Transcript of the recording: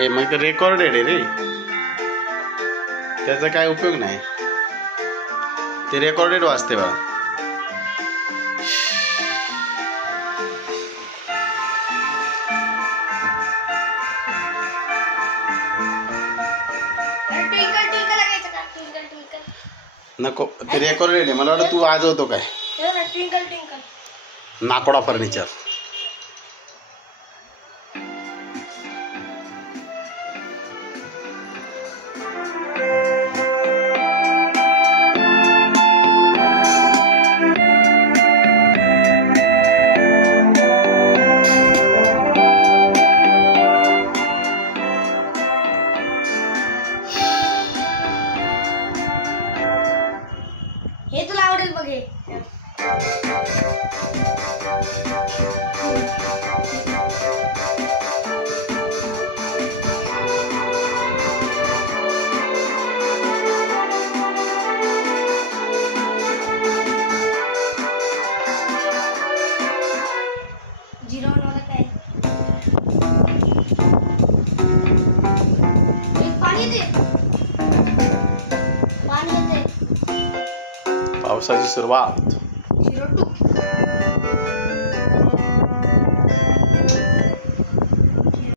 हे मग रेकॉर्डेड आहे रे, त्याचा काय उपयोग नाही, ते रेकॉर्डेड वाचते बा. नको, ते रेकॉर्डेड आहे. मला वाटतं तू वाजवतो काय. नाकोडा फर्निचर. हे तुला आवडेल बघ. हे पावसाची सुरुवात.